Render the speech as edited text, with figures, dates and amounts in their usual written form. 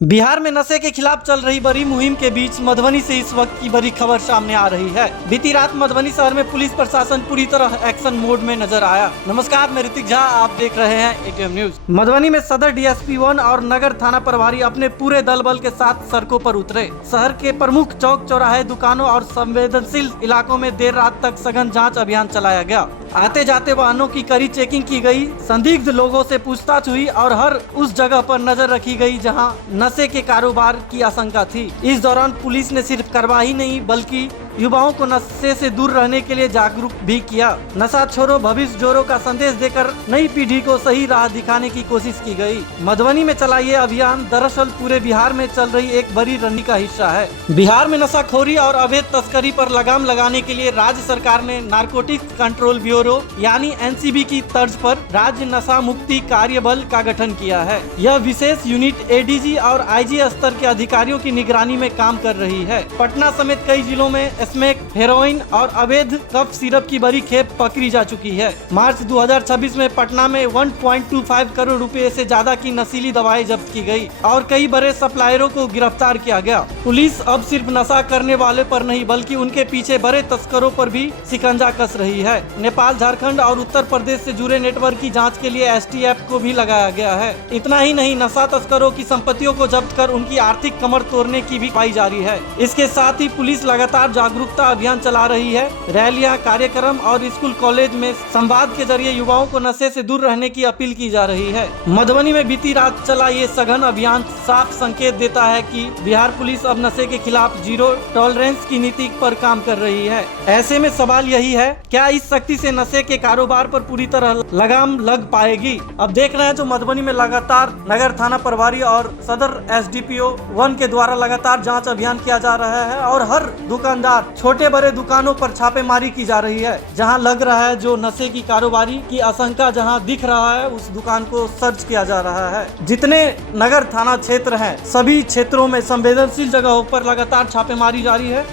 बिहार में नशे के खिलाफ चल रही बड़ी मुहिम के बीच मधुबनी से इस वक्त की बड़ी खबर सामने आ रही है। बीती रात मधुबनी शहर में पुलिस प्रशासन पूरी तरह एक्शन मोड में नजर आया। नमस्कार, मैं ऋतिक झा, आप देख रहे हैं एटीएम न्यूज। मधुबनी में सदर डीएसपी 1 और नगर थाना प्रभारी अपने पूरे दल बल के साथ सड़कों पर उतरे। शहर के प्रमुख चौक चौराहे, दुकानों और संवेदनशील इलाकों में देर रात तक सघन जाँच अभियान चलाया गया। आते जाते वाहनों की कड़ी चेकिंग की गई, संदिग्ध लोगों से पूछताछ हुई और हर उस जगह पर नजर रखी गई जहां नशे के कारोबार की आशंका थी। इस दौरान पुलिस ने सिर्फ कार्रवाई नहीं बल्कि युवाओं को नशे से दूर रहने के लिए जागरूक भी किया। नशा छोड़ो भविष्य जोड़ो का संदेश देकर नई पीढ़ी को सही राह दिखाने की कोशिश की गई। मधुबनी में चला ये अभियान दरअसल पूरे बिहार में चल रही एक बड़ी रणनीति का हिस्सा है। बिहार में नशाखोरी और अवैध तस्करी पर लगाम लगाने के लिए राज्य सरकार ने नारकोटिक्स कंट्रोल ब्यूरो यानी एनसीबी की तर्ज पर राज्य नशा मुक्ति कार्य बल का गठन किया है। यह विशेष यूनिट एडीजी और आईजी स्तर के अधिकारियों की निगरानी में काम कर रही है। पटना समेत कई जिलों में स्मैक, हेरोइन और अवैध कफ सिरप की बड़ी खेप पकड़ी जा चुकी है। मार्च 2026 में पटना में 1.25 करोड़ रुपए से ज्यादा की नशीली दवाएं जब्त की गई और कई बड़े सप्लायरों को गिरफ्तार किया गया। पुलिस अब सिर्फ नशा करने वाले पर नहीं बल्कि उनके पीछे बड़े तस्करों पर भी शिकंजा कस रही है। नेपाल, झारखंड और उत्तर प्रदेश से जुड़े नेटवर्क की जाँच के लिए एसटीएफ को भी लगाया गया है। इतना ही नहीं, नशा तस्करों की संपत्तियों को जब्त कर उनकी आर्थिक कमर तोड़ने की भी पाई जारी है। इसके साथ ही पुलिस लगातार जागरूकता अभियान चला रही है। रैलियां, कार्यक्रम और स्कूल कॉलेज में संवाद के जरिए युवाओं को नशे से दूर रहने की अपील की जा रही है। मधुबनी में बीती रात चला ये सघन अभियान साफ संकेत देता है कि बिहार पुलिस अब नशे के खिलाफ जीरो टॉलरेंस की नीति पर काम कर रही है। ऐसे में सवाल यही है, क्या इस शक्ति से नशे के कारोबार पर पूरी तरह लगाम लग पाएगी? अब देख रहे हैं जो मधुबनी में लगातार नगर थाना प्रभारी और सदर एसडीपीओ 1 के द्वारा लगातार जांच अभियान किया जा रहा है और हर दुकानदार, छोटे बड़े दुकानों पर छापेमारी की जा रही है। जहां लग रहा है जो नशे की कारोबारी की आशंका जहां दिख रहा है उस दुकान को सर्च किया जा रहा है। जितने नगर थाना क्षेत्र हैं सभी क्षेत्रों में संवेदनशील जगहों पर लगातार छापेमारी जारी है।